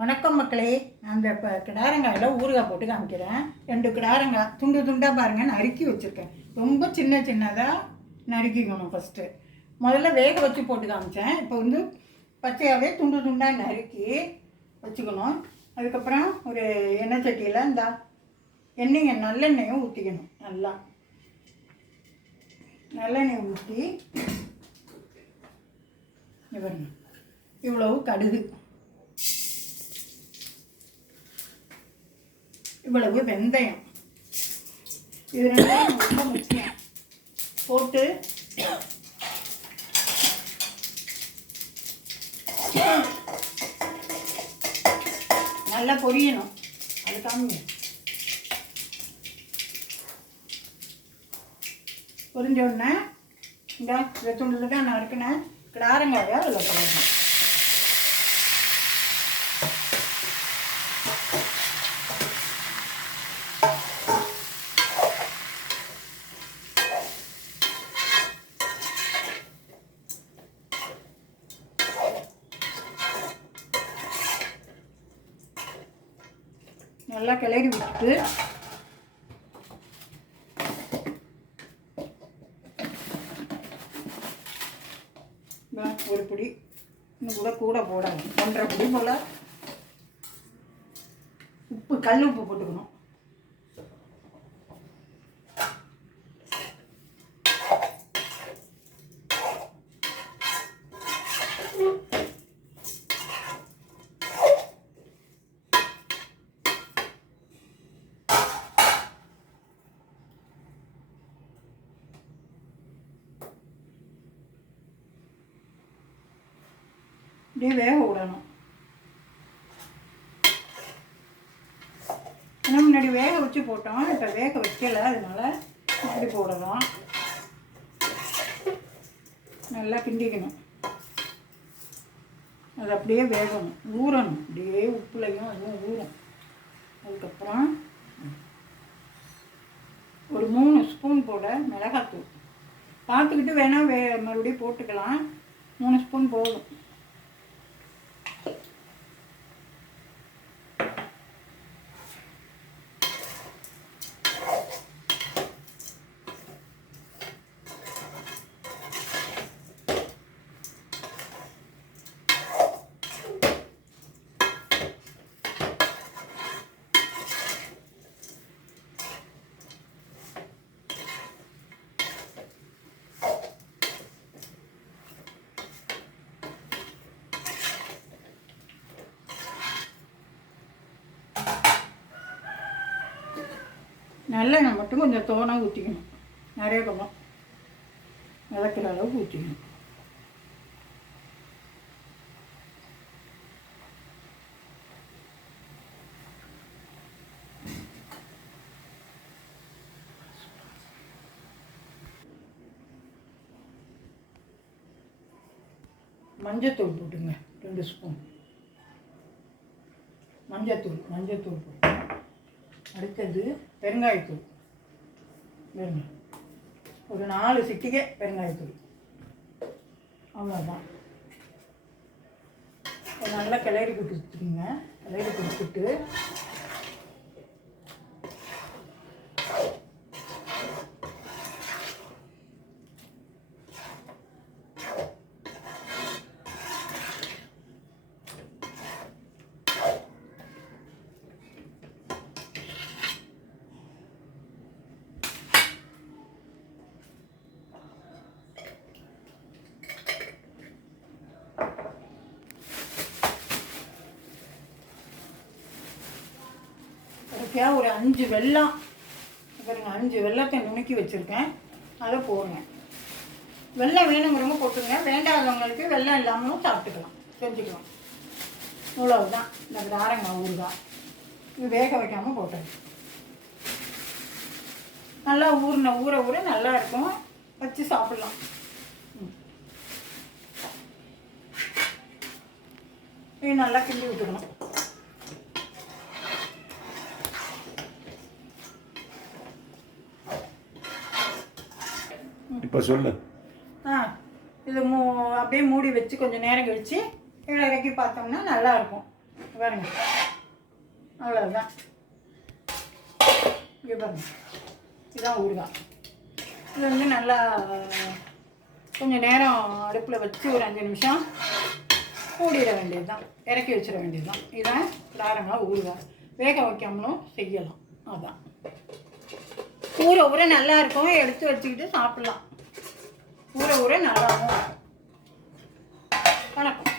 வணக்கம் மக்களே. அந்த இப்போ கிடாரங்காயில் ஊறுகாய் போட்டு காமிக்கிறேன். 2 கிடாரங்காய் துண்டு துண்டாக பாருங்கள் நறுக்கி வச்சுருக்கேன். ரொம்ப சின்னதாக நறுக்கிக்கணும். ஃபஸ்ட்டு முதல்ல வேக வச்சு போட்டு காமிச்சேன். இப்போ பச்சையாகவே துண்டு துண்டாக நறுக்கி வச்சுக்கணும். அதுக்கப்புறம் ஒரு எண்ணெய் சட்டியில் நல்லெண்ணெயை ஊற்றிக்கணும். நல்லெண்ணெய் ஊற்றி இவ்வளவு கடுகு, இவ்வளவு வெந்தயம், இது ரெண்டும் ரொம்ப முக்கியம். போட்டு நல்லா பொரியணும். அதுக்காக பொரிஞ்ச உடனே இந்த துண்டு தான் நான் இருக்குனேன் கிடாரங்காயை அதில் போடணும். நல்லா கிளறி விட்டுட்டு ஒரு பிடி இன்னும் கூட போடணும். 1.5 பிடி போல் உப்பு, கல் உப்பு போட்டுக்கணும். இப்படியே வேக விடணும். ஏன்னா முன்னாடி வேக வச்சு போட்டோம், இப்போ வேக வைக்கலை, அதனால இப்படி போடணும். நல்லா கிண்டிக்கணும். அது அப்படியே வேகணும், ஊறணும். அப்படியே உப்புலையும் அதுவும் ஊறும். அதுக்கப்புறம் ஒரு 3 ஸ்பூன் போட மிளகாத்தூள் பார்த்துக்கிட்டு வேணால் மறுபடியும் போட்டுக்கலாம். 3 ஸ்பூன் போதும். நல்லெண்ணெய் மட்டும் கொஞ்சம் தோணாக ஊற்றிக்கணும். நிறைய கொஞ்சம் மிதக்கிற அளவுக்கு ஊற்றிக்கணும். மஞ்சத்தூள் போட்டுங்க, 2 ஸ்பூன் மஞ்சத்தூள் போட்டு. அடுத்தது பெருங்காயத்தூள், ஒரு 4 சிட்டிகை பெருங்காயத்தூள், அவ்வளோதான். நல்லா கிளறி கொடுத்துருங்க. கிளறி கொடுத்துட்டு ஒரு 5 வெல்லம் பாருங்க, 5 வெல்லத்தை நுணுக்கி வச்சுருக்கேன். அதை போடுங்க. வெல்லம் வேணுங்கிறவங்க போட்டுங்க, வேண்டாதவங்களுக்கு வெல்லம் இல்லாமலும் சாப்பிட்டுக்கலாம், செஞ்சுக்கலாம். இவ்வளவுதான் இந்த கிடாரங்காய் ஊறுகாய். இது வேக வைக்காமல் போட்டது. நல்லா ஊற நல்லா இருக்கும், வச்சு சாப்பிட்லாம். இது நல்லா கிண்டி விட்டுக்கணும். இப்போ சொல்லு. இது அப்படியே மூடி வச்சு கொஞ்சம் நேரம் கழித்து இறக்கி பார்த்தோம்னா நல்லாயிருக்கும். பாருங்க, அவ்வளோதான். இங்கே பாருங்க, இதுதான் ஊறுகாய். இது வந்து நல்லா கொஞ்சம் நேரம் அடுப்பில் வச்சு ஒரு 5 நிமிஷம் மூடிட வேண்டியது தான், இறக்கி வச்சிட வேண்டியது தான். இதான் கிடாரங்காய் ஊறுகாய். வேக வைக்காமலும் செய்யலாம். அதான் ஊற ஊற நல்லா இருக்கும். எடுத்து வச்சுக்கிட்டு சாப்பிட்லாம். ஊற ஊற நல்லாவும் இருக்கும். வணக்கம்.